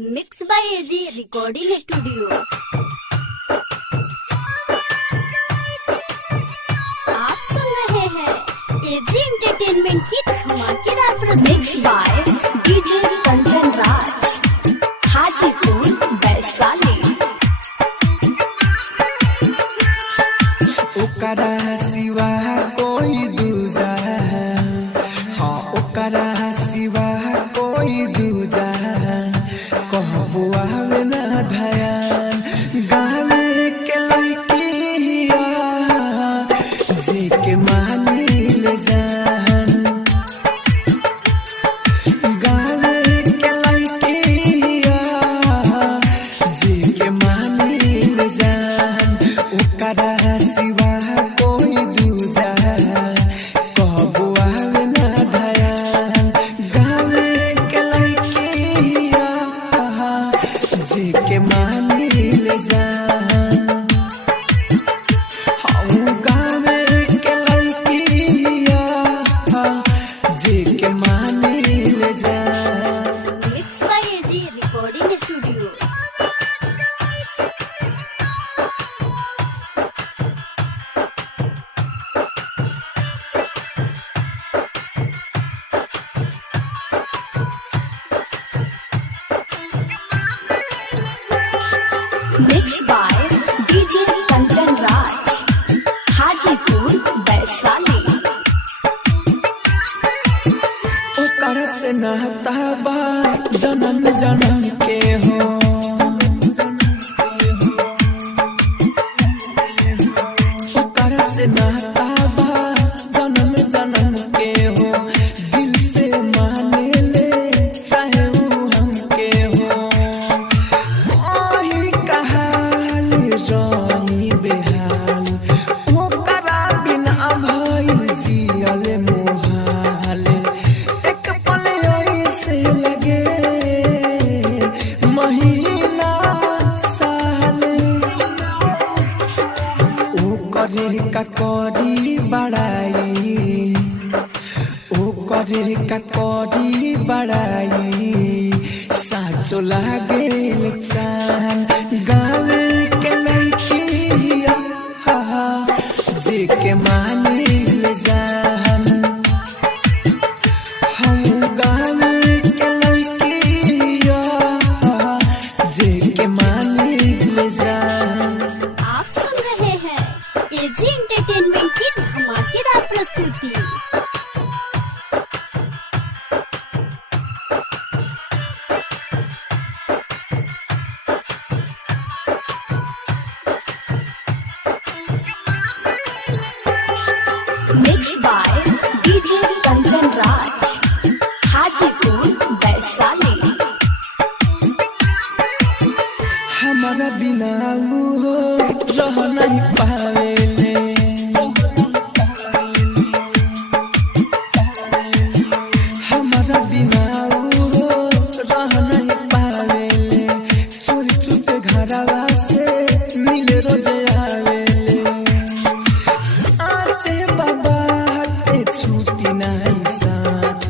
Mix by AG recording studio. आप सुन रहे हैं एजी एंटरटेनमेंट की धमाकेदार प्रस्तुति। Mix by DJ Kanchan Raj, Hajipur Vaishali. ओकरा सिवा कोई दूजा, हाँ ओकरा सिवा कोई दूजा, कहबो आवे ना धयान। गावे के लड़किया जे के मानी ले जान, गावे के लड़किया जे के मानी ले जान। ओकरा सिवा कोई दूजा, कहबो आवे ना धयान। गावे के लड़किया जे के मानी ले जान, हम गावे के लड़किया जे के मानी ले जान। Mix by AG recording studio. Mix by DJ Kanchan Raj, Hajipur Vaishali. ओकर से नाता बा जन्म जन्म के हो, ओकर से नाता बा जन्म जन्म के हो। दिल से माने ले चाहे ऊ हमके हो। कोई कहाल रही बेहाल, ओकरा बिना भइल जियल मोहाल। एक पल ऐसे लगे महीना साल, ओकरे का करी बड़ाई, ओकरे का करी बड़ाई। साचो लागे चान, गावे के लड़किया जे के मानी ले जान, हम गावे के लड़किया जे के मानी ले जान। आप सुन रहे हैं एजी एंटरटेनमेंट की धमाकेदार प्रस्तुति। Mix by DJ Kanchan Raj, Hajipur Vaishali. हमारा बिना वो रह नहीं पावेले, हमारा बिना वो रह नहीं पावेले। चोरी चुपे घरवा से मिले रोज आवेले। साचे बाबा के छुट्टी नहीं साथ,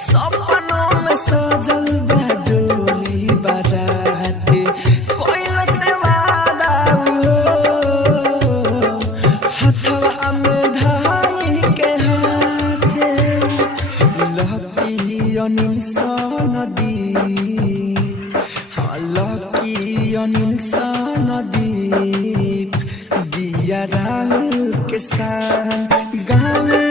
सपनों में सजल बा डोली बारात। कोइला से वादा हथवा में धाई के हाथे, लकी अनिल नदी, हाँ लकी अनिल नदी। दिया राहुल के साथ गावे